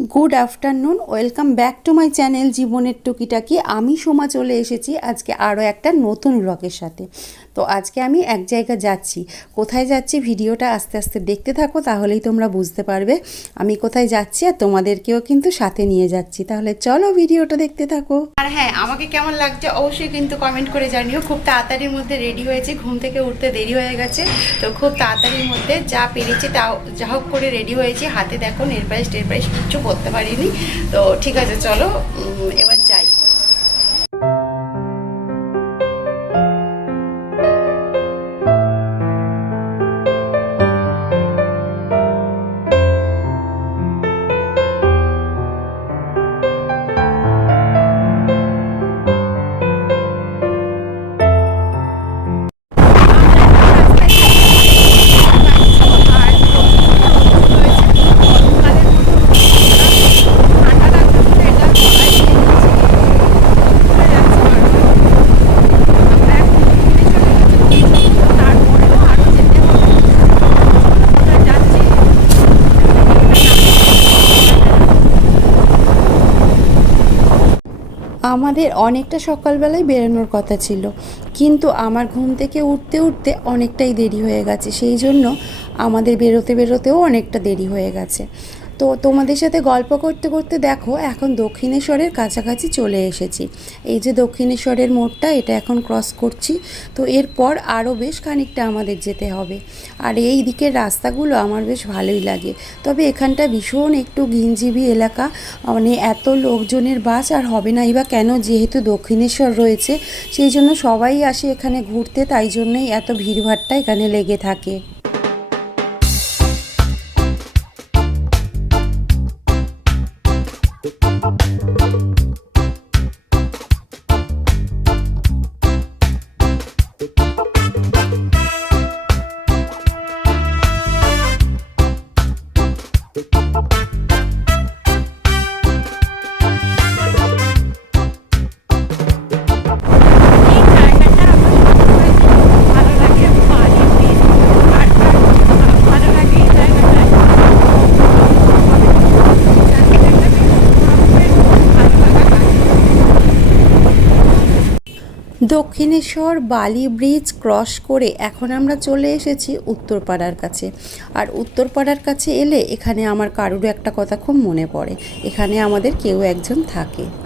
Good afternoon welcome back to my channel জীবনের টুকিটাকি আমি সোমা চলে এসেছি আজকে আরও একটা নতুন ব্লগের সাথে। তো আজকে আমি এক জায়গা যাচ্ছি। কোথায় যাচ্ছি ভিডিওটা আস্তে আস্তে দেখতে থাকো, তাহলেই তোমরা বুঝতে পারবে। আমি কোথায় যাচ্ছি আর তোমাদেরকেও কিন্তু সাথে নিয়ে যাচ্ছি। তাহলে চলো ভিডিওটা দেখতে থাকো। আর হ্যাঁ আমাকে কেমন লাগছে অবশ্যই কিন্তু কমেন্ট করে জানিও। খুব তাড়াতাড়ির মধ্যে রেডি হয়েছি, ঘুম থেকে উঠতে দেরি হয়ে গেছে। তো খুব তাড়াতাড়ির মধ্যে যা পেরেছি তা যা হোক করে রেডি হয়েছি। হাতে দেখো নেরপালিশ টেরপালিশ কিচ্ছু করতে পারিনি। তো ঠিক আছে, চলো এবার যাই। আমাদের অনেকটা সকালবেলায় বেরোনোর কথা ছিল। কিন্তু আমার ঘুম থেকে উঠতে উঠতে অনেকটাই দেরি হয়ে গেছে। সেই জন্য আমাদের বেরোতে বেরোতেও অনেকটা দেরি হয়ে গেছে। তো তোমাদের সাথে গল্প করতে করতে দেখো, এখন দক্ষিণেশ্বরের কাছাকাছি চলে এসেছি। এই যে দক্ষিণেশ্বরের মোড়টা, এটা এখন ক্রস করছি। তো এরপর আরও বেশ খানিকটা আমাদের যেতে হবে। আর এই দিকের রাস্তাগুলো আমার বেশ ভালোই লাগে। তবে এখানটা ভীষণ একটু ঘিঞ্জিবি এলাকা। মানে এত লোকজনের বাস আর হবে নাই বা কেন যেহেতু দক্ষিণেশ্বর রয়েছে, সেই জন্য সবাই আসে এখানে ঘুরতে, তাই জন্যই এত ভিড়ভাট্টা এখানে লেগে থাকে। দক্ষিণেশ্বর বালি ব্রিজ ক্রস করে এখন আমরা চলে এসেছি উত্তরপাড়ার কাছে। আর উত্তরপাড়ার কাছে এলে এখানে আমার কারুর একটা কথা খুব মনে পড়ে। এখানে আমাদের কেউ একজন থাকে।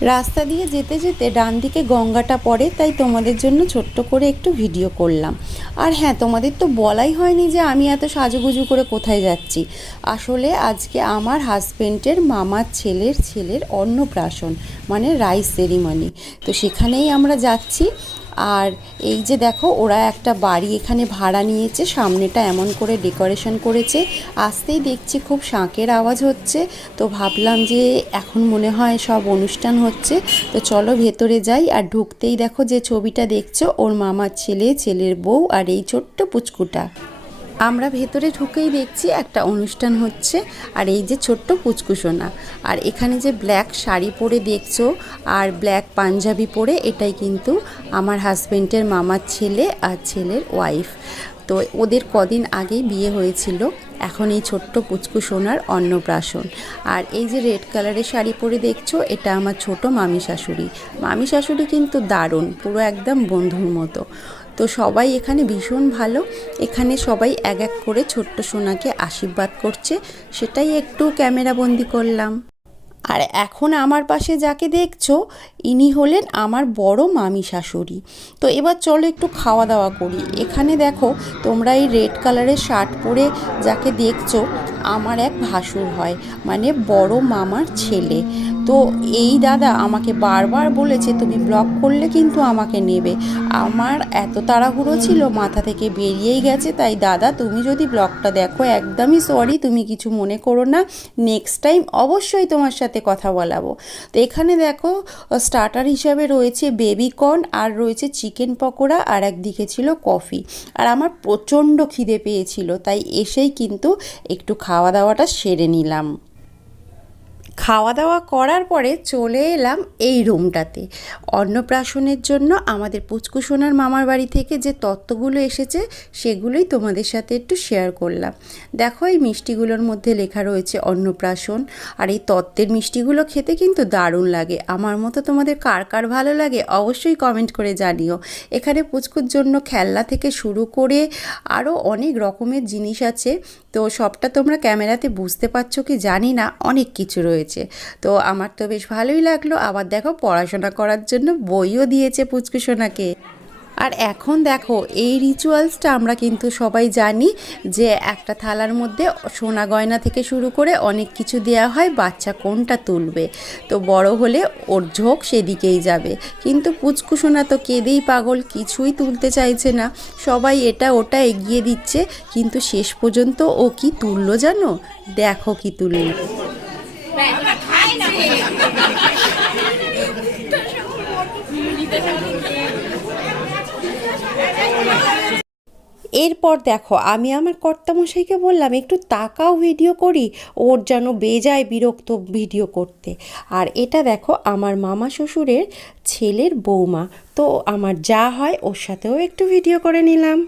রাস্তা দিয়ে যেতে যেতে ডান দিকে গঙ্গাটা পড়ে, তাই তোমাদের জন্য ছোট্ট করে একটু ভিডিও করলাম। আর হ্যাঁ তোমাদের তো বলাই হয়নি যে আমি এত সাজুগুজু করে কোথায় যাচ্ছি। আসলে আজকে আমার হাজব্যান্ডের মামার ছেলের ছেলের অন্নপ্রাশন মানে রাইস সেরিমনি। তো সেখানেই আমরা যাচ্ছি। আর এই যে দেখো, ওরা একটা বাড়ি এখানে ভাড়া নিয়েছে, সামনেটা এমন করে ডেকোরেশন করেছে। আসতেই দেখছি খুব শাঁকের আওয়াজ হচ্ছে। তো ভাবলাম যে এখন মনে হয় সব অনুষ্ঠান হচ্ছে। তো চলো ভেতরে যাই আর ঢুকতেই দেখো যে ছবিটা দেখছ, ওর মামার ছেলে, ছেলের বউ আর এই ছোট্ট পুচকুটা। আমরা ভেতরে ঢুকেই দেখছি একটা অনুষ্ঠান হচ্ছে, আর এই যে ছোট্ট পুচকুসোনা। আর এখানে যে ব্ল্যাক শাড়ি পরে দেখছ আর ব্ল্যাক পাঞ্জাবি পরে, এটাই কিন্তু আমার হাজবেন্ডের মামার ছেলে আর ছেলের ওয়াইফ। তো ওদের কদিন আগেই বিয়ে হয়েছিল, এখন এই ছোট্ট পুচকু সোনার অন্নপ্রাশন। আর এই যে রেড কালারের শাড়ি পরে দেখছ, এটা আমার ছোট মামি শাশুড়ি। মামি শাশুড়ি কিন্তু দারুণ, পুরো একদম বন্ধুর মতো। তো সবাই এখানে ভীষণ ভালো। এখানে সবাই এক এক করে ছোট্ট সোনাকে আশীর্বাদ করছে। সেটাই একটু ক্যামেরাবন্দি করলাম। আর এখন আমার পাশে যাকে দেখছ, ইনি হলেন আমার বড় মামি শাশুড়ি। তো এবার চলো একটু খাওয়া দাওয়া করি। এখানে দেখো, তোমরা এই রেড কালারের শার্ট পরে যাকে দেখছ আমার এক ভাসুর হয় মানে বড় মামার ছেলে। তো এই দাদা আমাকে বারবার বলেছে, তুমি ব্লগ করলে কিন্তু আমাকে নেবে। আমার এত তাড়াহুড়ো ছিল, মাথা থেকে বেরিয়েই গেছে। তাই দাদা, তুমি যদি ব্লগটা দেখো, একদমই সরি তুমি কিছু মনে করো না। নেক্সট টাইম অবশ্যই তোমার সাথে কথা বলাবো। তো এখানে দেখো স্টার্টার হিসাবে রয়েছে বেবি কর্ন আর রয়েছে চিকেন পকোড়া, আর একদিকে ছিল কফি আর আমার প্রচণ্ড খিদে পেয়েছিল, তাই এসেই কিন্তু একটু খাওয়া দাওয়াটা সেরে নিলাম। খাওয়া দাওয়া করার পরে চলে এলাম এই রুমটাতে। অন্নপ্রাশনের জন্য আমাদের পুচকুসোনার মামার বাড়ি থেকে যে তত্ত্বগুলো এসেছে, সেগুলোই তোমাদের সাথে একটু শেয়ার করলাম। দেখো এই মিষ্টিগুলোর মধ্যে লেখা রয়েছে অন্নপ্রাশন, আর এই তত্ত্বের মিষ্টিগুলো খেতে কিন্তু দারুণ লাগে। আমার মতো তোমাদের কার কার ভালো লাগে অবশ্যই কমেন্ট করে জানিও। এখানে পুচকুর জন্য খেলনা থেকে শুরু করে আরও অনেক রকমের জিনিস আছে। তো সবটা তোমরা ক্যামেরাতে বুঝতে পারছ কি জানি না, অনেক কিছু রয়েছে। তো আমার তো বেশ ভালোই লাগল। আবার দেখো পড়াশোনা করার জন্য বইও দিয়েছে পুচকুসোনাকে আর এখন দেখো, এই রিচুয়ালসটা আমরা কিন্তু সবাই জানি যে একটা থালার মধ্যে সোনা গয়না থেকে শুরু করে অনেক কিছু দেয়া হয়, বাচ্চা কোনটা তুলবে? তো বড় হলে ওর ঝোঁক সেদিকেই যাবে। কিন্তু পুচকু সোনা তো কেঁদেই পাগল, কিছুই তুলতে চাইছে না। সবাই এটা ওটা এগিয়ে দিচ্ছে, কিন্তু শেষ পর্যন্ত ও কি তুললো জানো? দেখো কি তুললো। এরপর দেখো, আমি আমার কর্তামশাইকে বললাম, একটু তাকাও ভিডিও করি, ওর যেন বেজায় বিরক্ত ভিডিও করতে। আর এটা দেখো, আমার মামা শ্বশুরের ছেলের বৌমা। তো আমার যা হয়, ওর সাথেও একটু ভিডিও করে নিলাম।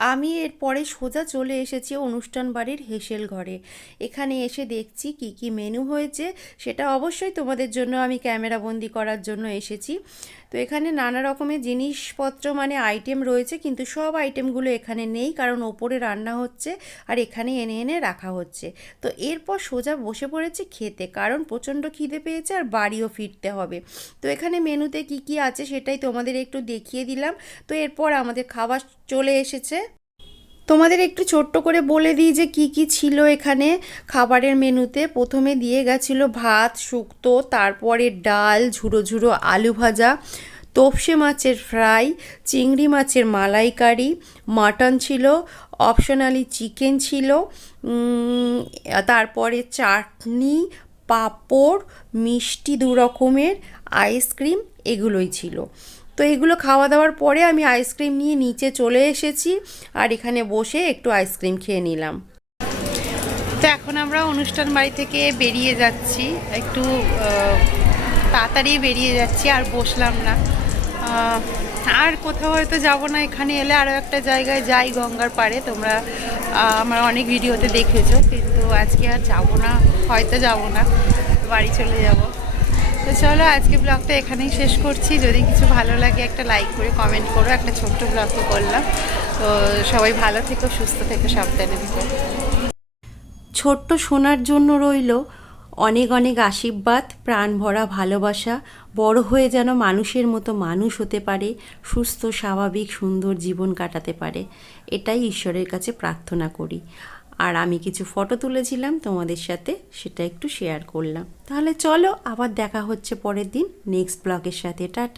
আমি এরপরে সোজা চলে এসেছি অনুষ্ঠান বাড়ির হেসেল ঘরে। এখানে এসে দেখছি কি কি মেনু হয়েছে, সেটা অবশ্যই তোমাদের জন্য আমি ক্যামেরা বন্দি করার জন্য এসেছি। তো এখানে নানা রকমের জিনিসপত্র মানে আইটেম রয়েছে, কিন্তু সব আইটেমগুলো এখানে নেই, কারণ ওপরে রান্না হচ্ছে আর এখানে এনে এনে রাখা হচ্ছে। তো এরপর সোজা বসে পড়েছি খেতে, কারণ প্রচণ্ড খিদে পেয়েছে আর বাড়িও ফিরতে হবে। তো এখানে মেনুতে কি কি আছে সেটাই তোমাদের একটু দেখিয়ে দিলাম। তো এরপর আমাদের খাবার চলে এসেছে। তোমাদের একটু ছোট্ট করে বলে দিই যে কি কি ছিল এখানে। খাবারের মেনুতে প্রথমে দিয়ে গেছিল ভাত, শুক্তো, তারপরে ডাল ঝুড়ো ঝুড়ো আলু ভাজা, তোপসে মাছের ফ্রাই, চিংড়ি মাছের মালাইকারি, মাটন ছিল, অপশনালি চিকেন ছিল তারপরে চাটনি, পাঁপড়, মিষ্টি দু রকমের, আইসক্রিম, এগুলোই ছিল। তো এগুলো খাওয়া দাওয়ার পরে আমি আইসক্রিম নিয়ে নিচে চলে এসেছি আর এখানে বসে একটু আইসক্রিম খেয়ে নিলাম। তো এখন আমরা অনুষ্ঠান বাড়ি থেকে বেরিয়ে যাচ্ছি। একটু তাড়াতাড়ি বেরিয়ে যাচ্ছি, আর বসলাম না। আর কোথাও হয়তো যাব না, এখানে এলে আরও একটা জায়গায় যাই গঙ্গার পাড়ে। তোমরা আমার অনেক ভিডিওতে দেখেছ, কিন্তু আজকে আর যাব না, হয়তো যাব না, বাড়ি চলে যাব। তো চলো আজকে ব্লগটা এখানেই শেষ করছি। যদি কিছু ভালো লাগে একটা লাইক করে কমেন্ট করো, একটা ছোট্ট ব্লগ তো করলাম। তো সবাই ভালো থেকো, সুস্থ থেকো, সাবধানে থেকো। ছোট্ট শোনার জন্য রইল অনেক অনেক আশীর্বাদ, প্রাণ ভরা ভালোবাসা। বড় হয়ে যেন মানুষের মতো মানুষ হতে পারে, সুস্থ, স্বাভাবিক, সুন্দর জীবন কাটাতে পারে। এটাই ঈশ্বরের কাছে প্রার্থনা করি। আর আমি কিছু ফটো তুলেছিলাম তোমাদের সাথে, সেটা একটু শেয়ার করলাম। তাহলে চলো আবার দেখা হচ্ছে পরের দিন নেক্সট ব্লগের সাথে। টাটা।